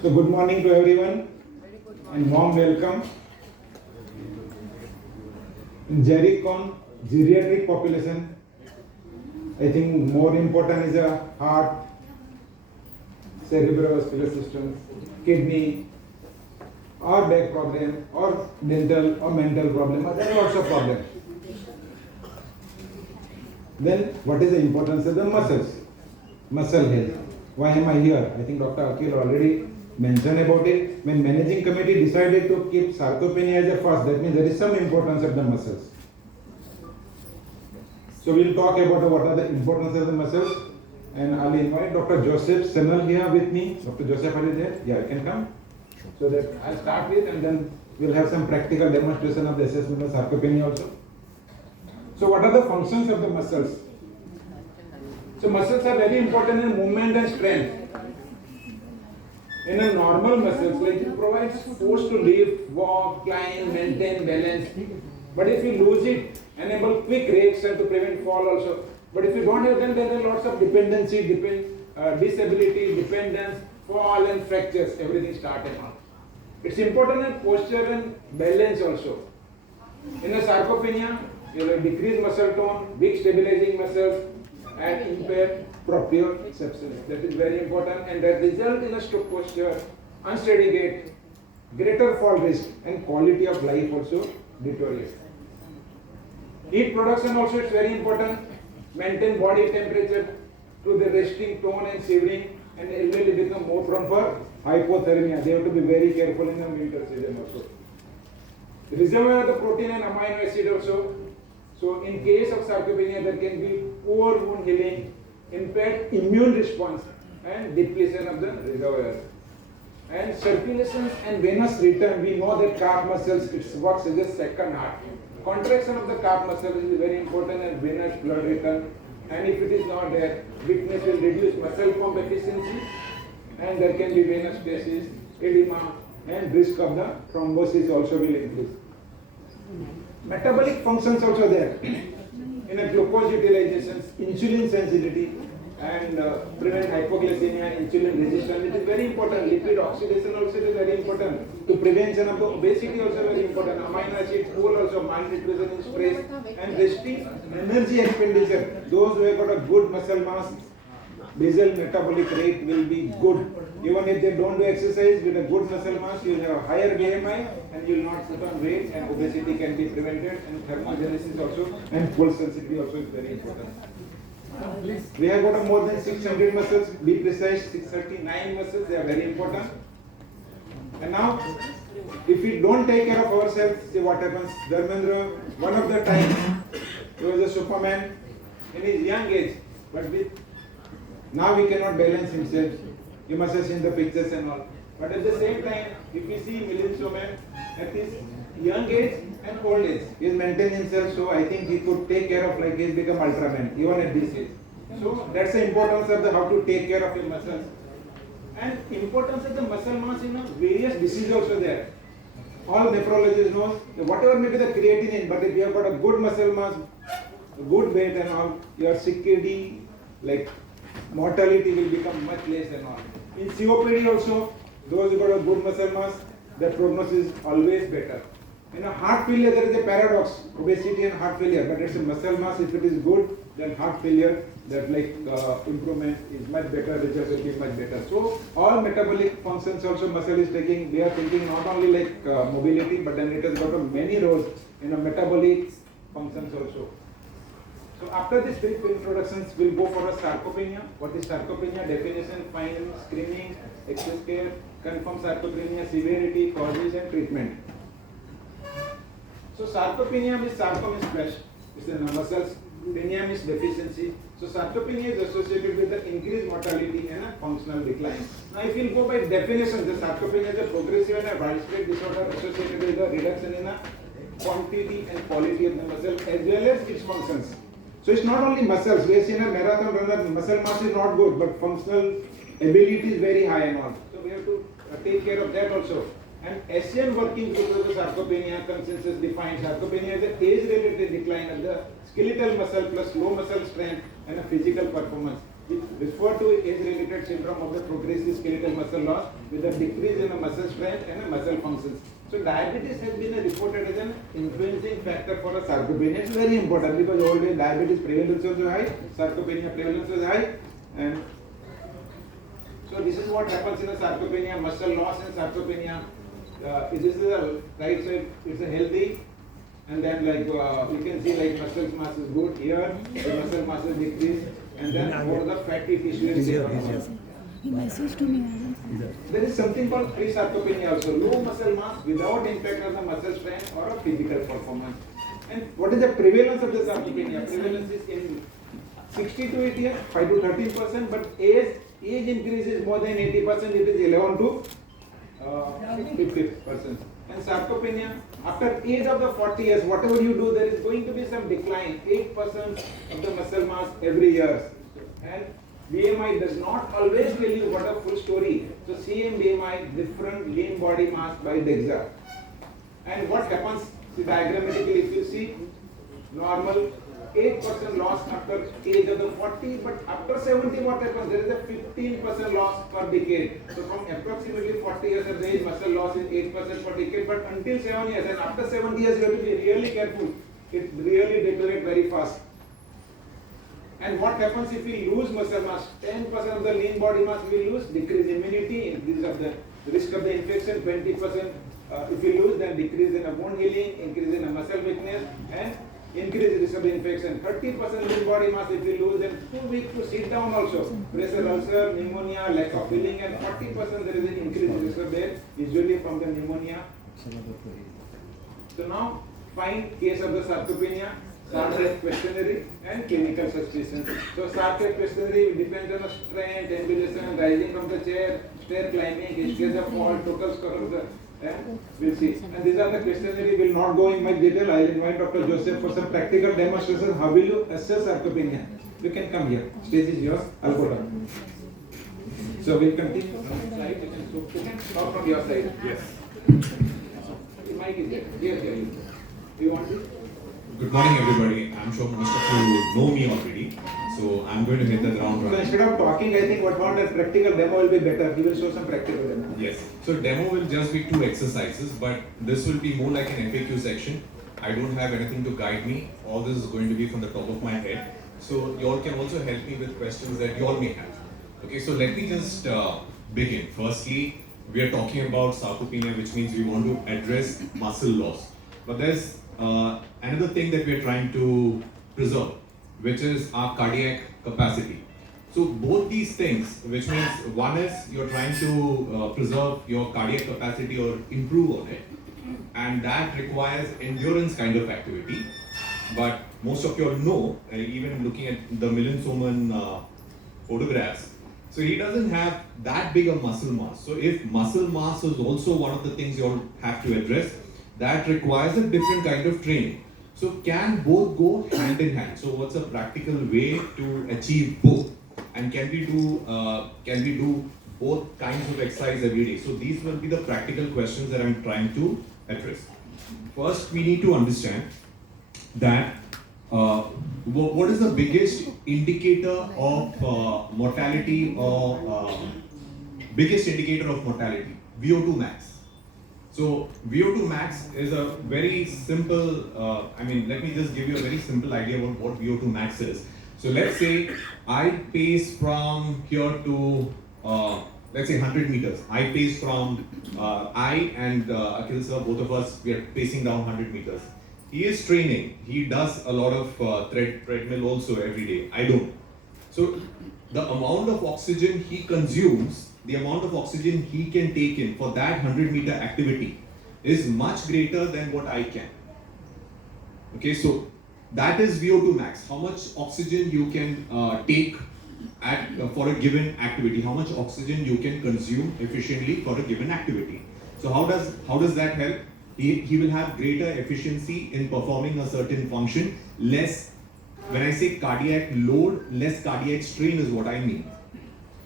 So good morning to everyone and warm welcome. In Gericon, geriatric population, I think more important is a heart, cerebrovascular system, kidney, or back problem, or dental or mental problem, or there are lots of problems. Then what is the importance of the muscles? Muscle health. Why am I here? I think Dr. Akhil already mentioned about it. When managing committee decided to keep sarcopenia as a first, that means there is some importance of the muscles. So we'll talk about what are the importance of the muscles, and I'll invite Dr. Joseph Senal here with me. Dr. Joseph, are you there? Yeah, you can come. So that I'll start with, and then we'll have some practical demonstration of the assessment of sarcopenia also. So what are the functions of the muscles? So muscles are very important in movement and strength. In a normal muscles, like it provides force to lift, walk, climb, maintain balance. But if you lose it, enable quick reaction to prevent fall also. But if you don't have them, then there are lots of dependency, disability, dependence, fall and fractures, everything start and all. It's important in posture and balance also. In a sarcopenia, you will have decreased muscle tone, weak stabilizing muscles, and impaired proprioception. That is very important, and that result in a stoop posture, unsteady gait, greater fall risk, and quality of life also deteriorate. Heat production also is very important. Maintain body temperature through the resting tone and shivering, and elderly become more prone for hypothermia. They have to be very careful in the winter season also. Reservoir of the protein and amino acid also. So in case of sarcopenia, there can be poor wound healing, impaired immune response, and depletion of the reservoirs. And circulation and venous return, we know that calf muscles, it works as a second heart. Contraction of the calf muscle is very important, and venous blood return. And if it is not there, weakness will reduce muscle pump efficiency, and there can be venous stasis, edema, and risk of the thrombosis also will increase. Metabolic functions also there. In a glucose utilization, insulin sensitivity, and prevent hypoglycemia, insulin resistance. It is very important. Lipid oxidation also is very important. To prevention of the obesity also very important. Amino acid pool also, malnutrition in stress, and resting energy expenditure. Those who have got a good muscle mass, basal metabolic rate will be good. Even if they don't do exercise, with a good muscle mass, you will have a higher BMI and you will not put on weight, and obesity can be prevented, and thermogenesis also, and pulse sensitivity also is very important. We have got more than 600 muscles, be precise, 639 muscles, they are very important. And now, if we don't take care of ourselves, see what happens. Dharmendra, one of the time, he was a superman in his young age, but now we cannot balance himself. You must have seen the pictures and all. But at the same time, if we see Milind Soman at his young age and old age, he has maintained himself, so I think he could take care of, like he has become Ultraman, even at this age. So that's the importance of how to take care of your muscles. And importance of the muscle mass in various diseases also there. All nephrologists know that whatever may be the creatinine, but if you have got a good muscle mass, good weight and all, your CKD, like mortality will become much less and all. In COPD also, those who got a good muscle mass, their prognosis is always better. In a heart failure, there is a paradox, obesity and heart failure, but it's a muscle mass. If it is good, then heart failure, that improvement is much better, results will be much better. So all metabolic functions also muscle is taking, we are thinking not only mobility, but then it has got many roles in a metabolic functions also. So after this brief introductions, we'll go for a sarcopenia. What is sarcopenia? Definition, finding, screening, access care, confirm sarcopenia, severity, causes and treatment. So sarcopenia means sarco means flesh. It's the muscles. Penia means deficiency. So sarcopenia is associated with the increased mortality and a functional decline. Now if you go by definition, the sarcopenia is a progressive and a widespread disorder associated with the reduction in the quantity and quality of the muscle as well as its functions. So it's not only muscles. We have seen a marathon runner, muscle mass is not good, but functional ability is very high and all. So we have to take care of that also. And Asian working group of the sarcopenia consensus defines sarcopenia as an age-related decline of the skeletal muscle plus low muscle strength and a physical performance. It refers to age-related syndrome of the progressive skeletal muscle loss with a decrease in the muscle strength and the muscle functions. So diabetes has been reported as an influencing factor for a sarcopenia. It's very important because old age diabetes prevalence is high, sarcopenia prevalence is high, and so this is what happens in a sarcopenia, muscle loss and sarcopenia. This is the right side, it's a healthy, and then like you can see like muscle mass is good here, the muscle mass is decreased, and then for the fatty tissue is He messaged to me, Adam. There is something called pre-sarcopenia also, low muscle mass without impact on the muscle strength or a physical performance. And what is the prevalence of the sarcopenia? Prevalence is in 60 to 80 years, 5 to 13%, but age increases more than 80%, it is 11 to 50%. And sarcopenia, after age of the 40 years, whatever you do, there is going to be some decline, 8% of the muscle mass every year. And BMI does not always tell you what a full story. So CM BMI, different lean body mass by DEXA. And what happens, see diagrammatically, if you see, normal 8% loss after age of the 40, but after 70 what happens? There is a 15% loss per decade. So from approximately 40 years of age, muscle loss is 8% per decade, but until 7 years, and after 70 years you have to be really careful. It really deteriorates very fast. And what happens if we lose muscle mass? 10% of the lean body mass we lose, decrease immunity, increase of the risk of the infection, 20% if we lose, then decrease in a wound healing, increase in a muscle weakness, and increase risk of infection. 30% lean body mass if we lose, then too weak to sit down also. Pressure ulcer, pneumonia, lack of healing, and 40% there is an increased risk of death, usually from the pneumonia. So now find case of the sarcopenia. Sarcopenia questionnaire and clinical suspicion. So Sarcopenia questionnaire depends on the strength, ambulation, rising from the chair, stair climbing, history of the fall, total score of the, and we'll see. And these are the questionnaire. Will not go in much detail. I'll invite Dr. Joseph for some practical demonstration. How will you assess sarcopenia? You can come here. Stage is yours. I'll go down. So we'll continue. Slide. You can talk from your side. Yes. The mic is there. Here. You want it? Good morning, everybody. I'm sure most of you know me already, so I'm going to hit the ground So running. instead of talking, I think what a practical demo will be better. He will show some practical demo. Yes. So demo will just be 2 exercises, but this will be more like an FAQ section. I don't have anything to guide me. All this is going to be from the top of my head. So you all can also help me with questions that you all may have. Okay, so let me just begin. Firstly, we are talking about sarcopenia, which means we want to address muscle loss. But there's another thing that we are trying to preserve, which is our cardiac capacity. So both these things, which means one is you're trying to preserve your cardiac capacity or improve on it, and that requires endurance kind of activity. But most of you all know, even looking at the Millen-Soman photographs, so he doesn't have that big a muscle mass. So if muscle mass is also one of the things you all have to address, that requires a different kind of training. So can both go hand in hand? So what's a practical way to achieve both? And can we do both kinds of exercise every day? So these will be the practical questions that I'm trying to address. First, we need to understand that what is the biggest indicator of mortality or biggest indicator of mortality? VO2 max. So VO2 max is a very simple, let me just give you a very simple idea about what VO2 max is. So let's say I pace from here to, let's say 100 meters. I pace from, I and Akhil sir, both of us, we are pacing down 100 meters. he is training. He does a lot of treadmill also every day. I don't. So the amount of oxygen he consumes, the amount of oxygen he can take in for that 100-meter activity is much greater than what I can. Okay, so that is VO2 max. How much oxygen you can take for a given activity? How much oxygen you can consume efficiently for a given activity? So how does that help? He will have greater efficiency in performing a certain function. Less, when I say cardiac load, less cardiac strain is what I mean.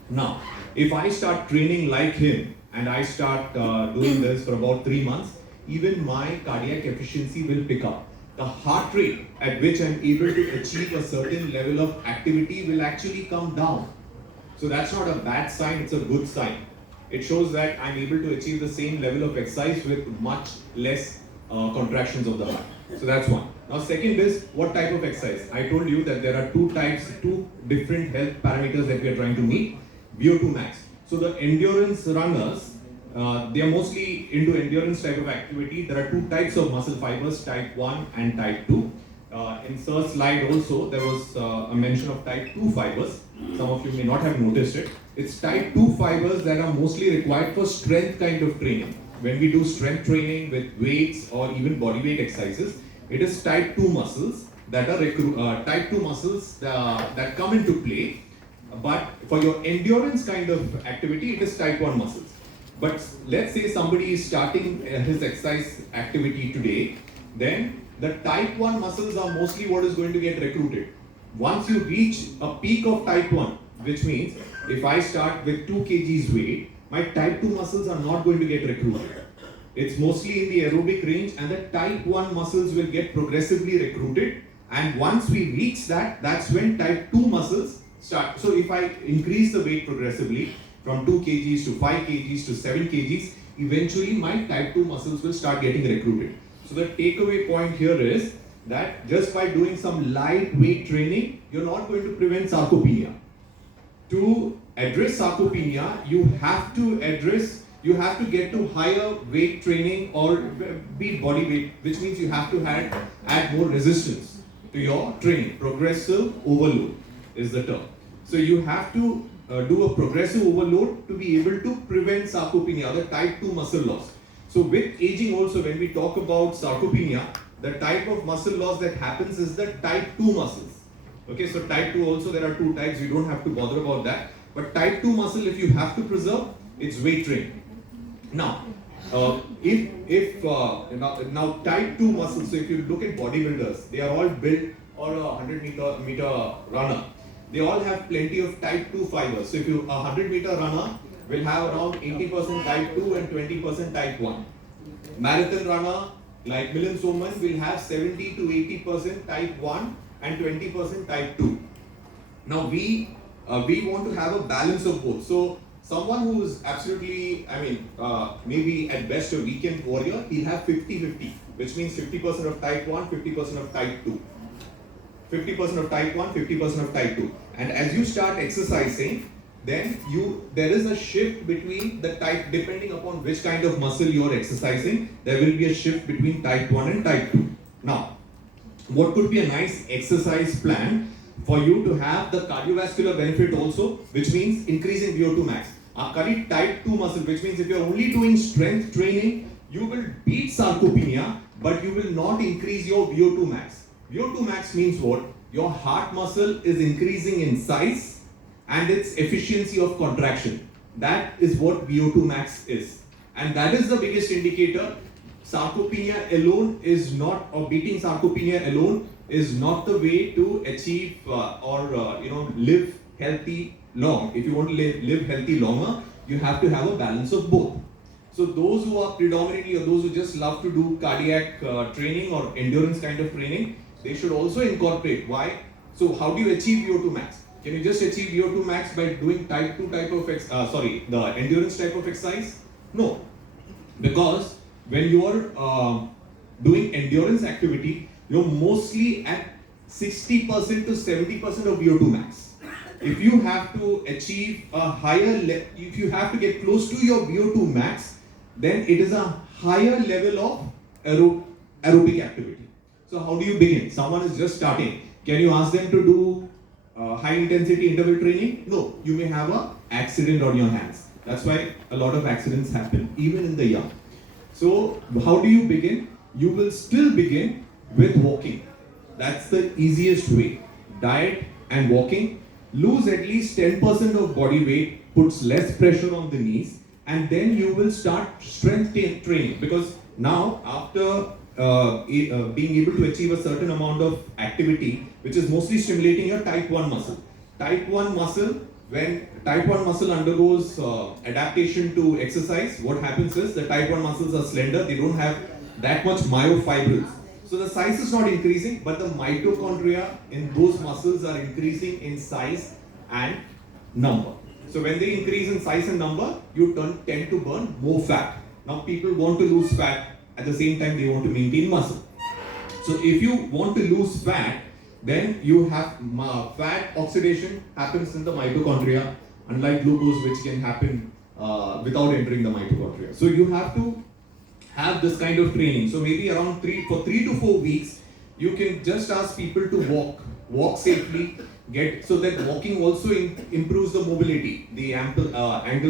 Now, if I start training like him and I start doing this for about 3 months, even my cardiac efficiency will pick up. The heart rate at which I'm able to achieve a certain level of activity will actually come down. So that's not a bad sign, it's a good sign. It shows that I'm able to achieve the same level of exercise with much less contractions of the heart. So that's one. Now second is, what type of exercise? I told you that there are two different health parameters that we are trying to meet. VO2 max. So the endurance runners, they are mostly into endurance type of activity. There are two types of muscle fibers, type 1 and type 2. In Sir's slide also, there was a mention of type 2 fibers. Some of you may not have noticed it. It's type 2 fibers that are mostly required for strength kind of training. When we do strength training with weights or even body weight exercises, it is type 2 muscles that are type 2 muscles that come into play. But for your endurance kind of activity, it is type 1 muscles. But let's say somebody is starting his exercise activity today, then the type 1 muscles are mostly what is going to get recruited. Once you reach a peak of type 1, which means if I start with 2 kgs weight, my type 2 muscles are not going to get recruited. It's mostly in the aerobic range, and the type 1 muscles will get progressively recruited. And once we reach that, that's when type 2 muscles start. So if I increase the weight progressively from 2 kgs to 5 kgs to 7 kgs, eventually my type 2 muscles will start getting recruited. So the takeaway point here is that just by doing some light weight training, you're not going to prevent sarcopenia. To address sarcopenia, you have to get to higher weight training or be body weight, which means you have to add more resistance to your training. Progressive overload is the term. So you have to do a progressive overload to be able to prevent sarcopenia, the type 2 muscle loss. So with aging also, when we talk about sarcopenia, the type of muscle loss that happens is the type 2 muscles. Okay, so type 2 also, there are two types, you don't have to bother about that. But type 2 muscle, if you have to preserve, it's weight training. Now, now type 2 muscles, so if you look at bodybuilders, they are all built, or a 100-meter runner, they all have plenty of type 2 fibers. So if you, a 100-meter runner will have around 80% type 2 and 20% type 1. Marathon runner like Milan Soman will have 70 to 80% type 1 and 20% type 2. Now we want to have a balance of both. So someone who is absolutely, maybe at best a weekend warrior, he'll have 50-50, which means 50% of type 1, 50% of type 2. 50% of type 1, 50% of type 2. And as you start exercising, then there is a shift between the type, depending upon which kind of muscle you are exercising, there will be a shift between type 1 and type 2. Now, what could be a nice exercise plan for you to have the cardiovascular benefit also, which means increasing VO2 max. Type 2 muscle, which means if you are only doing strength training, you will beat sarcopenia, but you will not increase your VO2 max. VO2 max means what? Your heart muscle is increasing in size and its efficiency of contraction. That is what VO2 max is. And that is the biggest indicator. Sarcopenia alone is not, or beating sarcopenia alone is not the way to achieve live healthy long. If you want to live healthy longer, you have to have a balance of both. So those who are predominantly, or those who just love to do cardiac training or endurance kind of training, they should also incorporate. Why? So how do you achieve VO2 max? Can you just achieve VO2 max by doing type 2 type of the endurance type of exercise? No, because when you are doing endurance activity, you're mostly at 60% to 70% of VO2 max. If you have to achieve a higher, if you have to get close to your VO2 max, then it is a higher level of aerobic activity. So how do you begin? Someone is just starting. Can you ask them to do high intensity interval training? No, you may have an accident on your hands. That's why a lot of accidents happen even in the young. So how do you begin? You will still begin with walking. That's the easiest way. Diet and walking. Lose at least 10% of body weight, puts less pressure on the knees, and then you will start strength training, because now after being able to achieve a certain amount of activity, which is mostly stimulating your type 1 muscle. Type 1 muscle, when type 1 muscle undergoes adaptation to exercise, what happens is the type 1 muscles are slender, they don't have that much myofibrils. So the size is not increasing, but the mitochondria in those muscles are increasing in size and number. So when they increase in size and number, you tend to burn more fat. Now people want to lose fat, at the same time they want to maintain muscle. So if you want to lose fat, then you have fat oxidation happens in the mitochondria, unlike glucose, which can happen without entering the mitochondria. So you have to have this kind of training. So maybe around 3 to 4 weeks, you can just ask people to walk safely, so that walking also improves the mobility, the ankle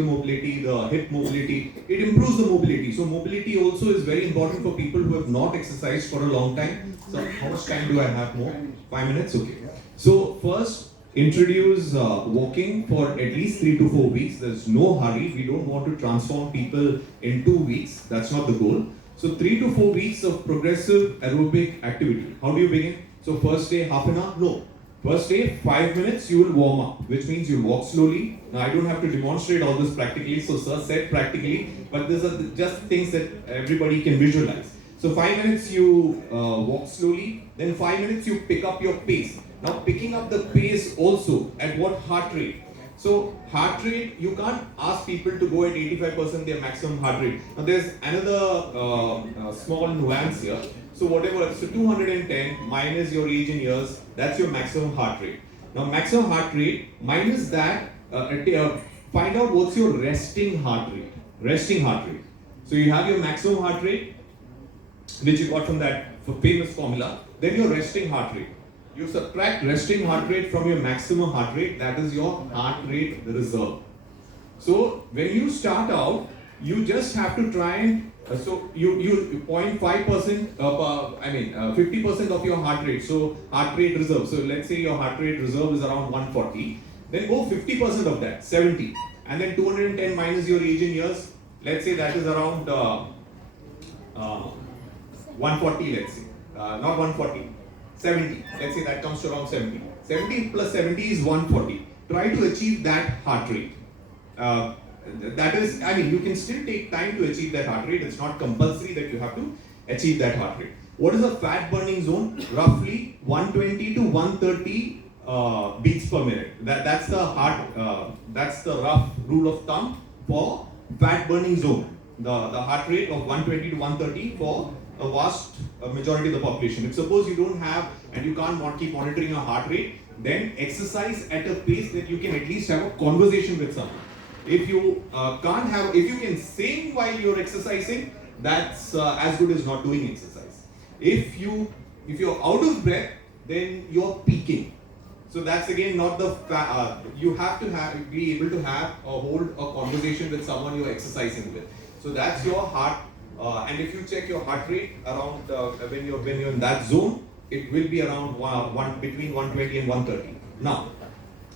mobility, the hip mobility. It improves the mobility. So mobility also is very important for people who have not exercised for a long time. So how much time do I have more? 5 minutes? Okay. So first, introduce walking for at least 3 to 4 weeks. There's no hurry. We don't want to transform people in 2 weeks. That's not the goal. So 3 to 4 weeks of progressive aerobic activity. How do you begin? So first day, half an hour? No. First day, 5 minutes, you will warm up, which means you walk slowly. Now I don't have to demonstrate all this practically, so sir said practically, but these are just things that everybody can visualize. So 5 minutes you walk slowly, then 5 minutes you pick up your pace. Now picking up the pace also at what heart rate? So heart rate, you can't ask people to go at 85% their maximum heart rate. Now there's another small nuance here. So whatever, so 210 minus your age in years, that's your maximum heart rate. Now maximum heart rate minus that, find out what's your resting heart rate. Resting heart rate. So you have your maximum heart rate, which you got from that famous formula, then your resting heart rate. You subtract resting heart rate from your maximum heart rate, that is your heart rate reserve. So when you start out, you just have to try and so you 0.5%, 50% of your heart rate. So heart rate reserve. So let's say your heart rate reserve is around 140. Then go 50% of that, 70. And then 210 minus your age in years. Let's say that is around 140. Let's say not 140, 70. Let's say that comes to around 70. 70 plus 70 is 140. Try to achieve that heart rate. That is, you can still take time to achieve that heart rate. It's not compulsory that you have to achieve that heart rate. What is a fat burning zone? Roughly 120 to 130 beats per minute. That's the rough rule of thumb for fat burning zone. The heart rate of 120 to 130 for a vast majority of the population. If suppose you don't have and you can't keep monitoring your heart rate, then exercise at a pace that you can at least have a conversation with someone. If you if you can sing while you're exercising, that's as good as not doing exercise. If you're out of breath, then you're peaking. So that's again not the you have to be able to hold a conversation with someone you're exercising with. So that's your heart. And if you check your heart rate around when you're in that zone, it will be around between 120 and 130. Now,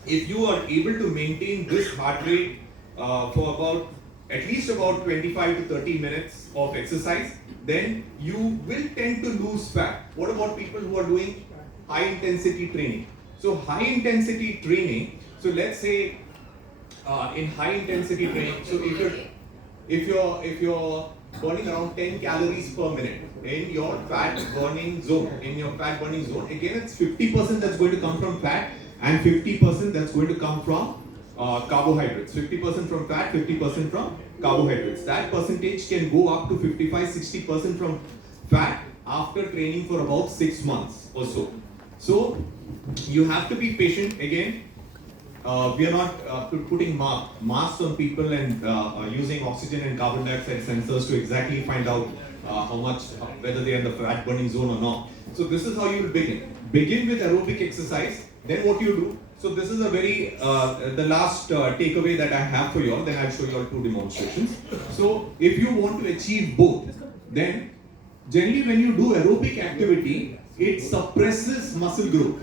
if you are able to maintain this heart rate for at least about 25 to 30 minutes of exercise, then you will tend to lose fat. What about people who are doing high intensity training? So high intensity training, so let's say in high intensity training, so if you're burning around 10 calories per minute in your fat burning zone, again it's 50% that's going to come from fat and 50% that's going to come from carbohydrates. 50% from fat, 50% from carbohydrates. That percentage can go up to 55-60% from fat after training for about 6 months or so. So you have to be patient again. we are not putting masks on people and using oxygen and carbon dioxide sensors to exactly find out how much, whether they are in the fat burning zone or not. So this is how you will begin. Begin with aerobic exercise, then what you do. So this is a very, the last takeaway that I have for you all, then I'll show you all two demonstrations. So if you want to achieve both, then generally when you do aerobic activity, it suppresses muscle growth.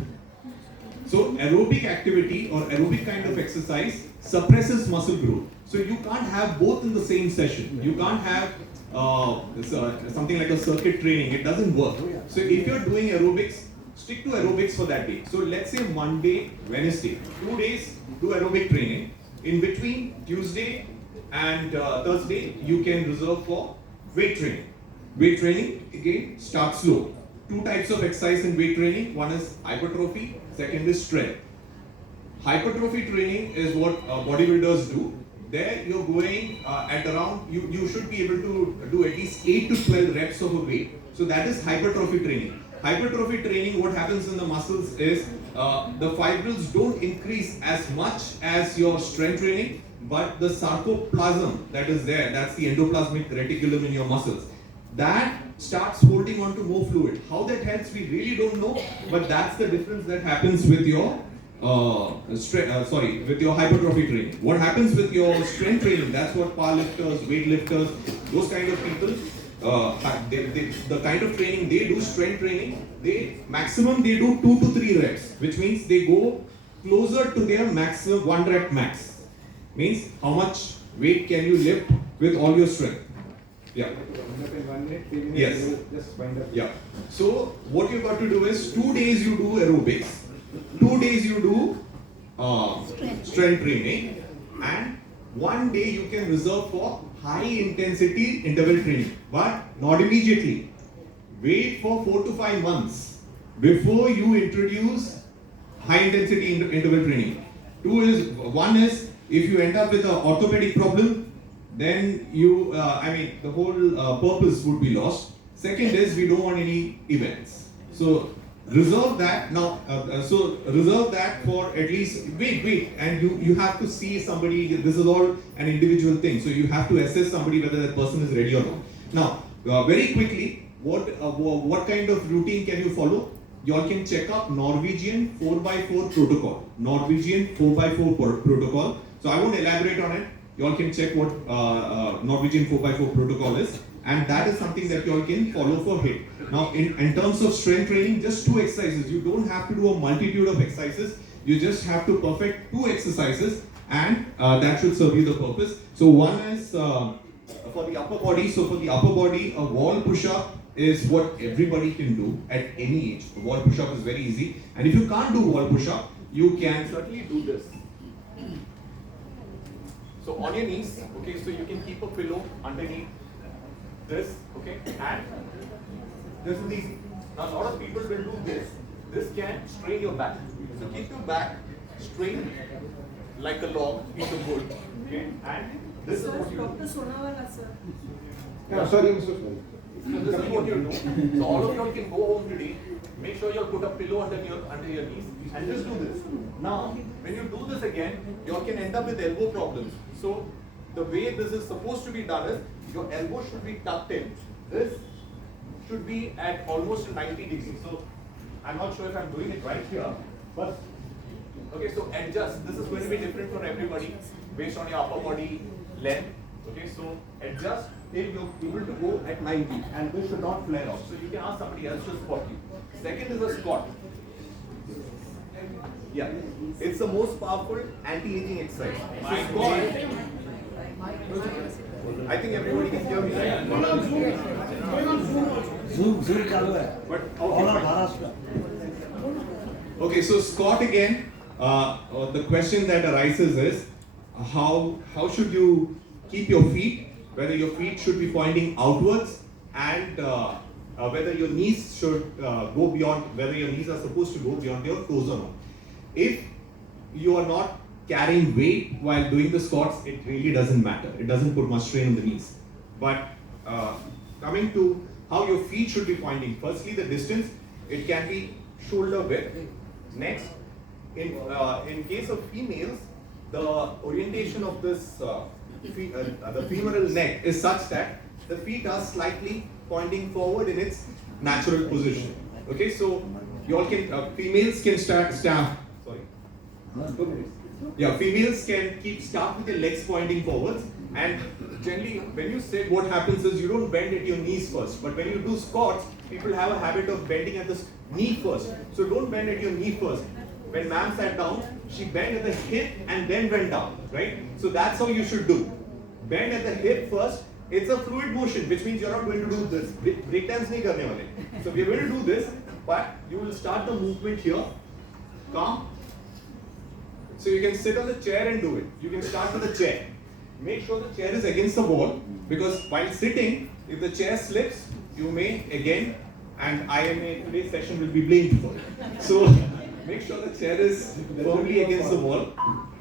So aerobic activity or aerobic kind of exercise suppresses muscle growth. So you can't have both in the same session. You can't have something like a circuit training. It doesn't work. So if you're doing aerobics, stick to aerobics for that day. So let's say Monday, Wednesday, 2 days do aerobic training. In between Tuesday and Thursday, you can reserve for weight training. Weight training, again, start slow. Two types of exercise in weight training. One is hypertrophy, second is strength. Hypertrophy training is what bodybuilders do. There you're going at around, you should be able to do at least 8 to 12 reps of a weight. So that is hypertrophy training. Hypertrophy training, what happens in the muscles is the fibrils don't increase as much as your strength training, but the sarcoplasm that is there, that's the endoplasmic reticulum in your muscles, that starts holding on to more fluid. How that helps, we really don't know, but that's the difference that happens with your with your hypertrophy training. What happens with your strength training, that's what powerlifters, weightlifters, those kind of people, the kind of training they do, strength training, maximum they do 2 to 3 reps, which means they go closer to their maximum 1 rep max. Means how much weight can you lift with all your strength. Yeah. Yes. Yeah. So what you got to do is 2 days you do aerobics, 2 days you do strength training, and 1 day you can reserve for high intensity interval training, but not immediately. Wait for 4 to 5 months before you introduce high intensity interval training. One is if you end up with an orthopedic problem, then the whole purpose would be lost. Second is we don't want any events. So reserve that now. Reserve that for at least wait, and you have to see somebody. This is all an individual thing. So you have to assess somebody whether that person is ready or not. Now, very quickly, what kind of routine can you follow? You all can check up Norwegian 4x4 protocol. Norwegian 4x4 protocol. So I won't elaborate on it. You all can check what Norwegian 4x4 protocol is, and that is something that you all can follow for HIIT. Now, in terms of strength training, just 2 exercises. You don't have to do a multitude of exercises. You just have to perfect 2 exercises, and that should serve you the purpose. So one is for the upper body. So for the upper body, a wall push-up is what everybody can do at any age. A wall push-up is very easy, and if you can't do wall push-up, you can certainly do this. So on your knees, okay, so you can keep a pillow underneath this, okay, and this is easy. Now a lot of people will do this. This can strain your back. So keep your back straight like a log in the wood, okay, and this is what you do. Sorry, I'm so sorry. So this is what you do. So all of you can go home today. Make sure you put a pillow under your knees and just do this. Now, when you do this again, you can end up with elbow problems. So the way this is supposed to be done is your elbow should be tucked in. This should be at almost 90 degrees. So I'm not sure if I'm doing it right here, but okay. So adjust. This is going to be different for everybody based on your upper body length. Okay, so adjust till you're able to go at 90, and this should not flare off. So you can ask somebody else to spot you. Second is a squat. Yeah, it's the most powerful anti-aging exercise. So squat. I think everybody can hear me, right? Zoom चालू है. But All of okay. Maharashtra. Okay, so squat again. The question that arises is how should you keep your feet? Whether your feet should be pointing outwards, and whether your knees should go beyond, whether your knees are supposed to go beyond your toes or not. If you are not carrying weight while doing the squats, it really doesn't matter. It doesn't put much strain on the knees. But coming to how your feet should be pointing, firstly the distance, it can be shoulder width. Next, in case of females, the orientation of this the femoral neck is such that the feet are slightly pointing forward in its natural position. Okay, so you all can females can start. Sorry. 2 minutes. Yeah, females can start with your legs pointing forwards, and generally when you sit, what happens is you don't bend at your knees first, but when you do squats, people have a habit of bending at the knee first. So don't bend at your knee first. When ma'am sat down, she bent at the hip and then went down, right? So that's how you should do. Bend at the hip first. It's a fluid motion, which means you're not going to do this. Break dance nahi karne wale. So we're going to do this, but you will start the movement here. Calm. So you can sit on the chair and do it. You can start with the chair. Make sure the chair is against the wall, because while sitting, if the chair slips, you may again, and IMA today's session will be blamed for it. So make sure the chair is firmly against the wall.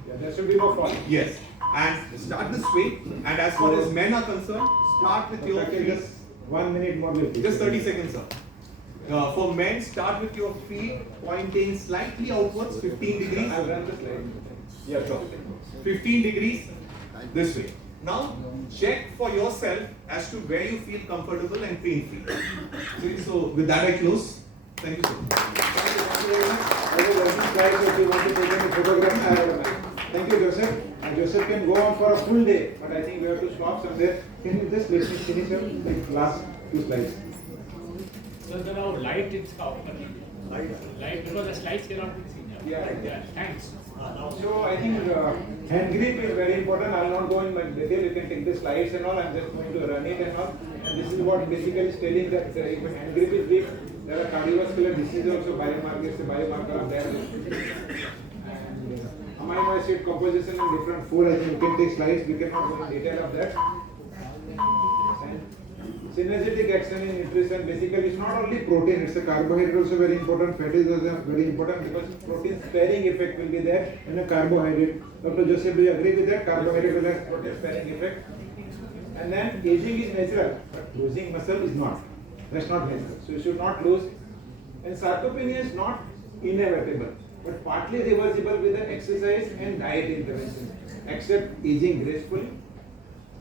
Yeah, there should be no fall. Yes. And start this way. And as far as men are concerned, start with your feet. Just 1 minute more. Just 30 seconds, sir. For men, start with your feet pointing slightly outwards, 15 degrees. I'll run the slide. Yeah, sure. 15 degrees this way. Now, check for yourself as to where you feel comfortable and pain-free. So, with that, I close. Thank you, sir. Thank you very much. I will run the slides if you want to take any photograph. I have a man. Thank you, Joseph. Joseph can go on for a full day, but I think we have to stop somewhere. Can you just let me finish up the last 2 slides? So now light is out. Light because the slides cannot be seen. Yeah. Thanks. So I think hand grip is very important. I will not go in much detail. You can take the slides and all. I am just going to run it and all. And this is what basically is telling that if a hand grip is weak, there are cardiovascular diseases also, biomarker are there. And amino acid composition in different food. I think you can take slides. We cannot go in detail of that. And synergetic action in nutrition, basically it's not only protein, it's a carbohydrate also very important, fat is also very important, because protein sparing effect will be there in a carbohydrate. Dr. Joseph, do you agree with that? Carbohydrate will have protein sparing effect. And then aging is natural, but losing muscle is not. That's not natural. So you should not lose. And sarcopenia is not inevitable, but partly reversible with the exercise and diet intervention. Except aging gracefully,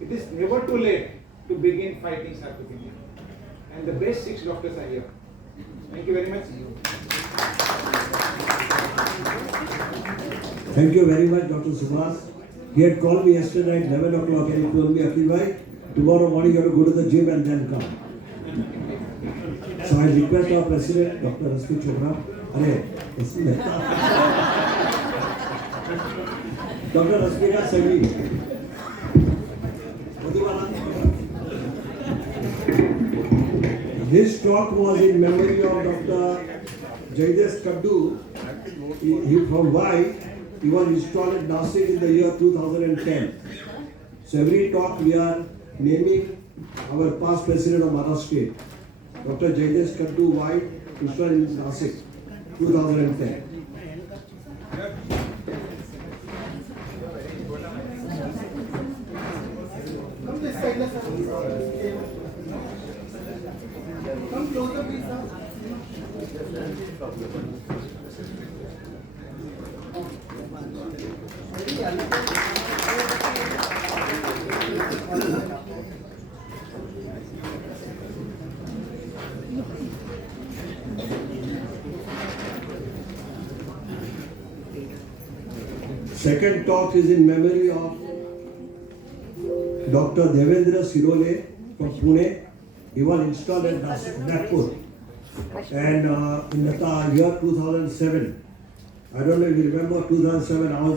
it is never too late to begin fighting sarcopenia. And the best 6 doctors are here. Thank you very much. Thank you very much, Dr. Subhas. He had called me yesterday at 11 o'clock and he told me, Akhil bhai, tomorrow morning you have to go to the gym and then come. So I request our president, Dr. Rasmi Chopra, Dr. Rasmika Sagi. This talk was in memory of Dr. Jaidesh Kaddu. He from Y. He was installed at Nasik in the year 2010. So every talk we are naming our past president of Maharashtra State, Dr. Jaidesh Kaddu Y, installed in Nasik, 2010. Come closer, please, sir. Second talk is in memory of Dr. Devendra Sirole from Pune. He was installed at Nagpur. And in the year 2007, I don't know if you remember 2007, I was